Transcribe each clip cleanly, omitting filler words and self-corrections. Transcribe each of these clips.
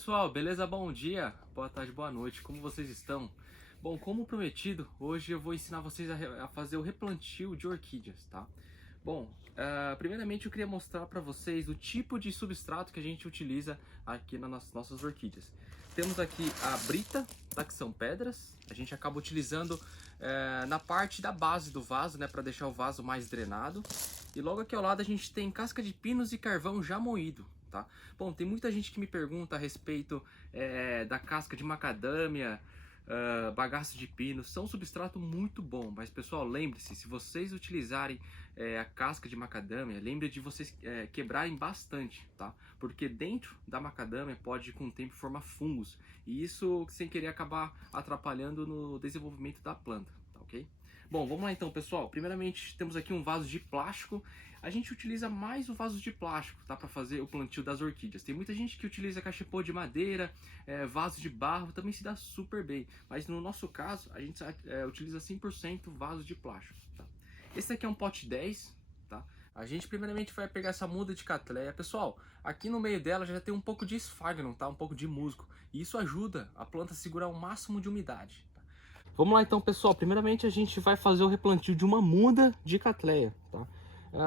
pessoal, beleza? Bom dia, boa tarde, boa noite, como vocês estão? Bom, como prometido, hoje eu vou ensinar vocês a fazer o replantio de orquídeas, tá? Bom, primeiramente eu queria mostrar para vocês o tipo de substrato que a gente utiliza aqui nas nossas orquídeas. Temos aqui a brita, tá? Que são pedras, a gente acaba utilizando na parte da base do vaso, né? Para deixar o vaso mais drenado. E logo aqui ao lado a gente tem casca de pinos e carvão já moído. Tá? Bom, tem muita gente que me pergunta a respeito da casca de macadâmia, bagaço de pino. São um substrato muito bom, mas pessoal, lembre-se, se vocês utilizarem a casca de macadâmia, lembre de vocês quebrarem bastante, tá? Porque dentro da macadâmia pode com o tempo formar fungos, e isso sem querer acabar atrapalhando no desenvolvimento da planta, tá ok? Bom, vamos lá então, pessoal. Primeiramente, temos aqui um vaso de plástico. A gente utiliza mais o vaso de plástico, tá? Para fazer o plantio das orquídeas. Tem muita gente que utiliza cachepô de madeira, vaso de barro, também se dá super bem. Mas no nosso caso, a gente utiliza 100% vaso de plástico, tá? Esse aqui é um pote 10, tá? A gente primeiramente vai pegar essa muda de Cattleya. Pessoal, aqui no meio dela já tem um pouco de esfagno, tá? Um pouco de musgo. E isso ajuda a planta a segurar o máximo de umidade. Vamos lá então, pessoal. Primeiramente a gente vai fazer o replantio de uma muda de Cattleya, tá?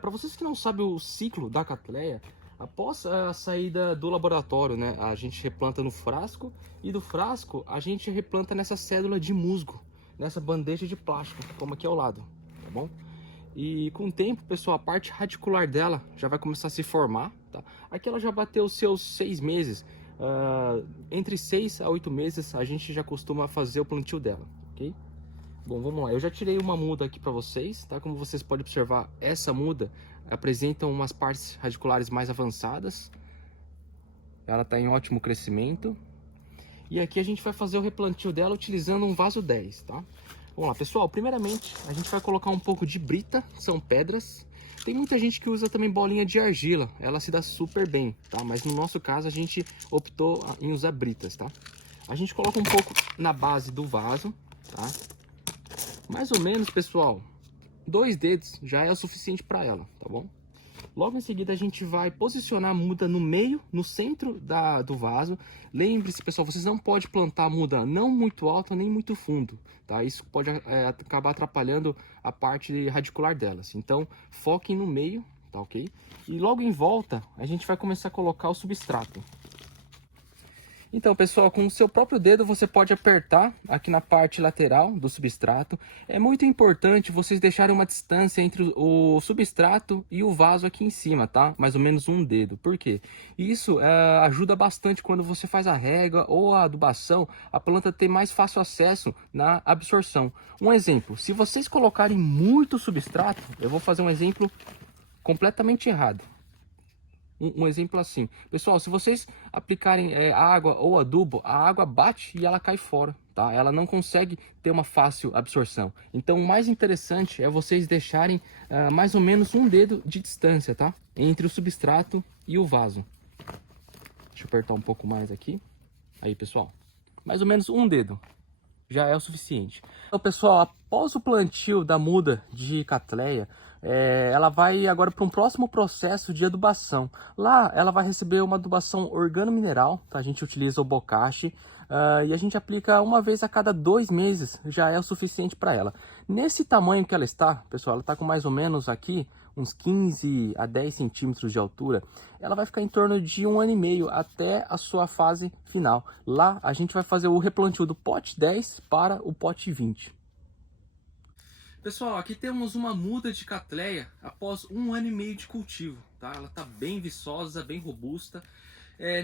Para vocês que não sabem o ciclo da Cattleya, após a saída do laboratório, né, a gente replanta no frasco, e do frasco a gente replanta nessa cédula de musgo, nessa bandeja de plástico, como aqui ao lado, tá bom? E com o tempo, pessoal, a parte radicular dela já vai começar a se formar, tá? Aqui ela já bateu os seus 6 meses, entre 6 a 8 meses a gente já costuma fazer o plantio dela, ok? Bom, vamos lá. Eu já tirei uma muda aqui para vocês, tá? Como vocês podem observar, essa muda apresenta umas partes radiculares mais avançadas. Ela está em ótimo crescimento. E aqui a gente vai fazer o replantio dela utilizando um vaso 10, tá? Vamos lá, pessoal. Primeiramente, a gente vai colocar um pouco de brita, são pedras. Tem muita gente que usa também bolinha de argila, ela se dá super bem, tá? Mas no nosso caso a gente optou em usar britas, tá? A gente coloca um pouco na base do vaso, tá? Mais ou menos, pessoal, 2 dedos já é o suficiente para ela, tá bom? Logo em seguida a gente vai posicionar a muda no meio, no centro do vaso. Lembre-se, pessoal, vocês não podem plantar a muda não muito alta nem muito fundo, tá? Isso pode acabar atrapalhando a parte radicular delas. Então, foquem no meio, tá ok? E logo em volta a gente vai começar a colocar o substrato. Então, pessoal, com o seu próprio dedo você pode apertar aqui na parte lateral do substrato. É muito importante vocês deixarem uma distância entre o substrato e o vaso aqui em cima, tá? Mais ou menos um dedo. Por quê? Isso ajuda bastante quando você faz a rega ou a adubação, a planta ter mais fácil acesso na absorção. Um exemplo, se vocês colocarem muito substrato, eu vou fazer um exemplo completamente errado. Um exemplo assim, pessoal, se vocês aplicarem água ou adubo, a água bate e ela cai fora, tá? Ela não consegue ter uma fácil absorção. Então o mais interessante é vocês deixarem mais ou menos um dedo de distância, tá? Entre o substrato e o vaso. Deixa eu apertar um pouco mais aqui. Aí, pessoal, mais ou menos um dedo já é o suficiente. Então, pessoal, após o plantio da muda de Cattleya, ela vai agora para um próximo processo de adubação. Lá ela vai receber uma adubação organomineral, tá? A gente utiliza o bocashi e a gente aplica uma vez a cada 2 meses, já é o suficiente para ela. Nesse tamanho que ela está, pessoal, ela está com mais ou menos aqui uns 15 a 10 centímetros de altura. Ela vai ficar em torno de 1 ano e meio até a sua fase final. Lá a gente vai fazer o replantio do pote 10 para o pote 20. Pessoal, aqui temos uma muda de Cattleya após 1 ano e meio de cultivo, tá? Ela está bem viçosa, bem robusta.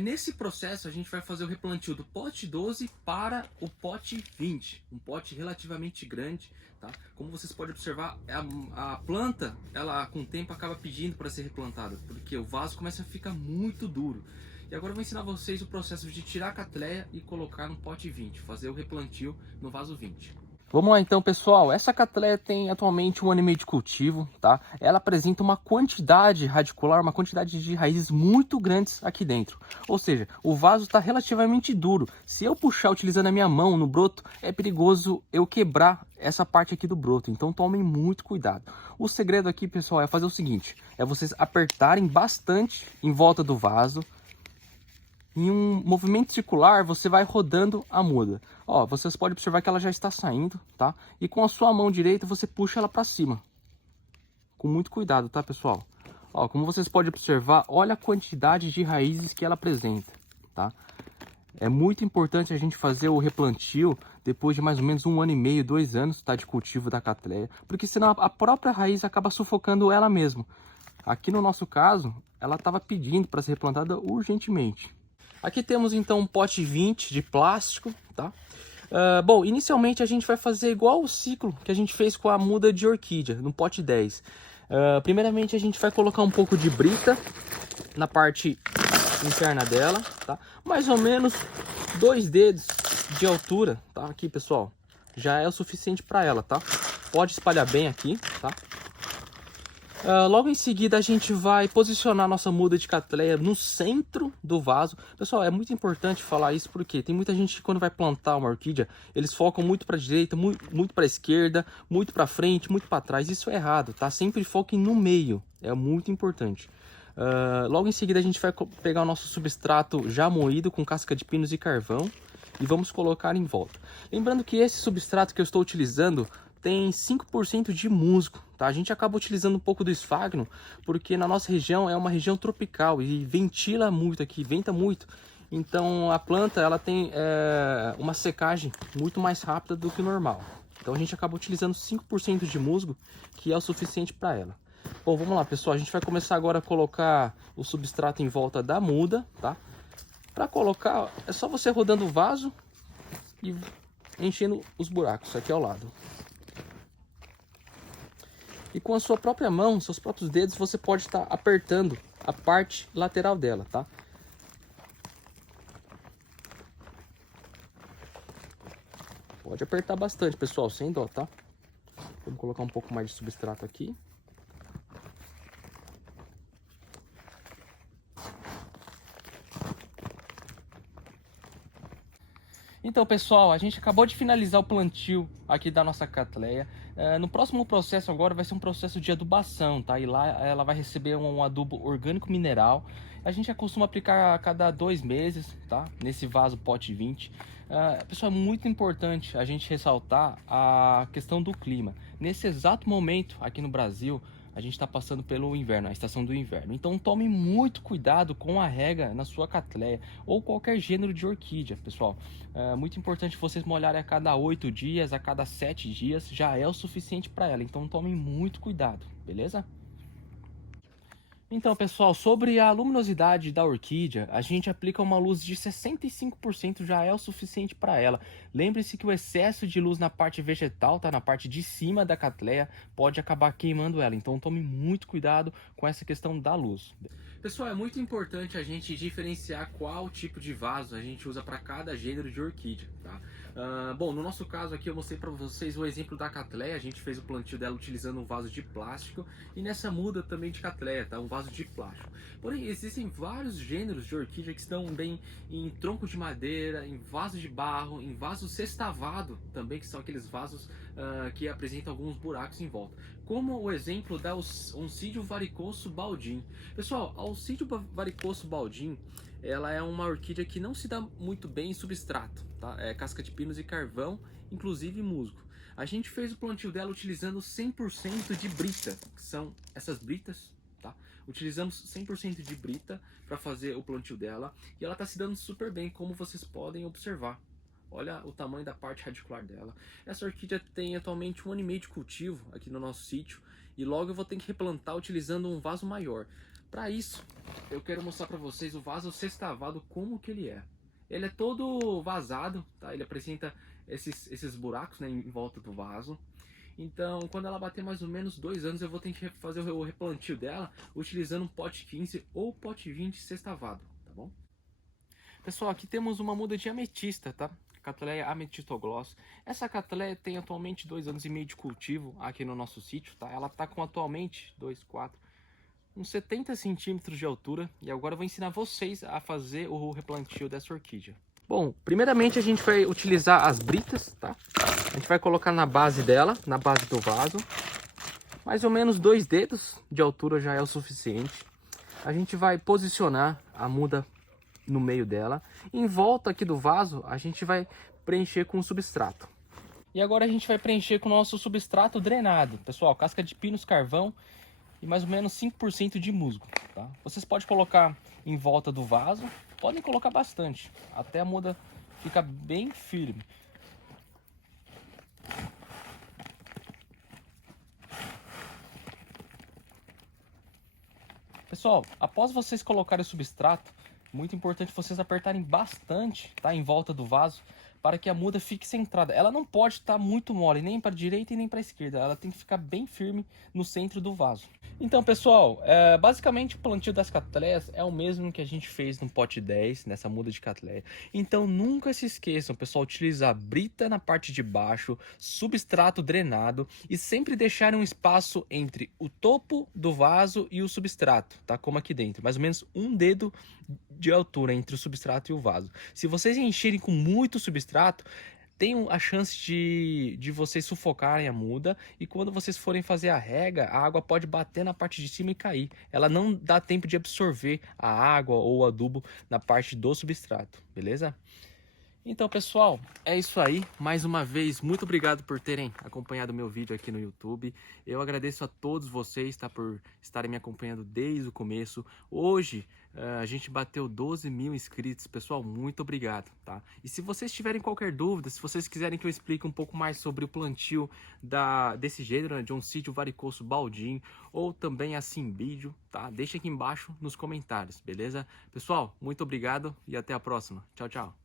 Nesse processo a gente vai fazer o replantio do pote 12 para o pote 20, um pote relativamente grande, tá? Como vocês podem observar, a planta, ela com o tempo acaba pedindo para ser replantada, porque o vaso começa a ficar muito duro. E agora eu vou ensinar vocês o processo de tirar a Cattleya e colocar no pote 20, fazer o replantio no vaso 20. Vamos lá então, pessoal. Essa Cattleya tem atualmente 1 ano e meio de cultivo, tá? Ela apresenta uma quantidade radicular, uma quantidade de raízes muito grandes aqui dentro. Ou seja, o vaso está relativamente duro. Se eu puxar utilizando a minha mão no broto, é perigoso eu quebrar essa parte aqui do broto. Então tomem muito cuidado. O segredo aqui, pessoal, é fazer o seguinte: é vocês apertarem bastante em volta do vaso, em um movimento circular, você vai rodando a muda. Ó, vocês podem observar que ela já está saindo, tá? E com a sua mão direita, você puxa ela para cima. Com muito cuidado, tá, pessoal? Ó, como vocês podem observar, olha a quantidade de raízes que ela apresenta, tá? É muito importante a gente fazer o replantio depois de mais ou menos 1 ano e meio, 2 anos, tá, de cultivo da catleia, porque senão a própria raiz acaba sufocando ela mesma. Aqui no nosso caso, ela estava pedindo para ser replantada urgentemente. Aqui temos então um pote 20 de plástico, tá? Bom, inicialmente a gente vai fazer igual o ciclo que a gente fez com a muda de orquídea, no pote 10. Primeiramente a gente vai colocar um pouco de brita na parte interna dela, tá? Mais ou menos 2 dedos de altura, tá? Aqui, pessoal, já é o suficiente para ela, tá? Pode espalhar bem aqui, tá? Logo em seguida a gente vai posicionar nossa muda de catleia no centro do vaso. Pessoal, é muito importante falar isso porque tem muita gente que quando vai plantar uma orquídea, eles focam muito para a direita, muito para a esquerda, muito para frente, muito para trás. Isso é errado, tá? Sempre foquem no meio, é muito importante. Logo em seguida a gente vai pegar o nosso substrato já moído com casca de pinos e carvão e vamos colocar em volta. Lembrando que esse substrato que eu estou utilizando tem 5% de musgo, tá? A gente acaba utilizando um pouco do esfagno porque na nossa região é uma região tropical e ventila muito aqui, venta muito. Então a planta ela tem uma secagem muito mais rápida do que o normal. Então a gente acaba utilizando 5% de musgo, que é o suficiente para ela. Bom, vamos lá, pessoal. A gente vai começar agora a colocar o substrato em volta da muda, tá? Para colocar, é só você rodando o vaso e enchendo os buracos aqui ao lado. E com a sua própria mão, seus próprios dedos, você pode estar apertando a parte lateral dela, tá? Pode apertar bastante, pessoal, sem dó, tá? Vamos colocar um pouco mais de substrato aqui. Então, pessoal, a gente acabou de finalizar o plantio aqui da nossa catleia. No próximo processo agora vai ser um processo de adubação, tá? E lá ela vai receber um adubo orgânico mineral. A gente já costuma aplicar a cada 2 meses, tá? Nesse vaso pote 20. Pessoal, é muito importante a gente ressaltar a questão do clima. Nesse exato momento, aqui no Brasil, a gente está passando pelo inverno, a estação do inverno. Então tome muito cuidado com a rega na sua catleia ou qualquer gênero de orquídea, pessoal. É muito importante vocês molharem a cada 8 dias, a cada 7 dias, já é o suficiente para ela. Então tomem muito cuidado, beleza? Então, pessoal, sobre a luminosidade da orquídea, a gente aplica uma luz de 65%, já é o suficiente para ela. Lembre-se que o excesso de luz na parte vegetal, tá? Na parte de cima da catleia, pode acabar queimando ela. Então tome muito cuidado com essa questão da luz. Pessoal, é muito importante a gente diferenciar qual tipo de vaso a gente usa para cada gênero de orquídea, tá? Bom, no nosso caso aqui eu mostrei para vocês o exemplo da catleia. A gente fez o plantio dela utilizando um vaso de plástico e nessa muda também de catleia, tá? Um vaso de plástico. Porém, existem vários gêneros de orquídea que estão bem em tronco de madeira, em vaso de barro, em vaso sextavado também, que são aqueles vasos que apresentam alguns buracos em volta. Como o exemplo da Oncidio varicoso baldim. Pessoal, a Oncidio varicoso baldim, ela é uma orquídea que não se dá muito bem em substrato, tá? É casca de pinos e carvão, inclusive musgo. A gente fez o plantio dela utilizando 100% de brita, que são essas britas, tá? Utilizamos 100% de brita para fazer o plantio dela e ela está se dando super bem, como vocês podem observar. Olha o tamanho da parte radicular dela. Essa orquídea tem atualmente 1 ano e meio de cultivo aqui no nosso sítio e logo eu vou ter que replantar utilizando um vaso maior. Para isso, eu quero mostrar para vocês o vaso sextavado, como que ele é. Ele é todo vazado, tá? Ele apresenta esses buracos, né, em volta do vaso. Então, quando ela bater mais ou menos 2 anos, eu vou ter que fazer o replantio dela utilizando um pote 15 ou pote 20 sextavado, tá bom? Pessoal, aqui temos uma muda de ametista, tá? Catleia ametistogloss. Essa catleia tem atualmente 2 anos e meio de cultivo aqui no nosso sítio, tá? Ela tá com atualmente uns 70 centímetros de altura e agora eu vou ensinar vocês a fazer o replantio dessa orquídea. Bom, primeiramente a gente vai utilizar as britas, tá? A gente vai colocar na base dela, na base do vaso. Mais ou menos 2 dedos de altura já é o suficiente. A gente vai posicionar a muda no meio dela. Em volta aqui do vaso, a gente vai preencher com substrato. E agora a gente vai preencher com o nosso substrato drenado. Pessoal, casca de pinos, carvão e mais ou menos 5% de musgo, tá? Vocês podem colocar em volta do vaso, podem colocar bastante, até a muda ficar bem firme. Pessoal, após vocês colocarem o substrato, muito importante vocês apertarem bastante, tá, em volta do vaso, para que a muda fique centrada. Ela não pode estar muito mole, nem para a direita e nem para a esquerda. Ela tem que ficar bem firme no centro do vaso. Então, pessoal, basicamente o plantio das catleias é o mesmo que a gente fez no pote 10, nessa muda de catleia. Então, nunca se esqueçam, pessoal, utilizar brita na parte de baixo, substrato drenado e sempre deixar um espaço entre o topo do vaso e o substrato, tá? Como aqui dentro, mais ou menos um dedo de altura entre o substrato e o vaso. Se vocês encherem com muito substrato, tem a chance de vocês sufocarem a muda, e quando vocês forem fazer a rega, a água pode bater na parte de cima e cair. Ela não dá tempo de absorver a água ou o adubo na parte do substrato, beleza? Então, pessoal, é isso aí. Mais uma vez, muito obrigado por terem acompanhado o meu vídeo aqui no YouTube. Eu agradeço a todos vocês, tá, por estarem me acompanhando desde o começo. Hoje, a gente bateu 12 mil inscritos. Pessoal, muito obrigado, tá? E se vocês tiverem qualquer dúvida, se vocês quiserem que eu explique um pouco mais sobre o plantio desse gênero, né, de um sítio varicoso baldinho, ou também assim vídeo, tá? Deixa aqui embaixo nos comentários, beleza? Pessoal, muito obrigado e até a próxima. Tchau, tchau.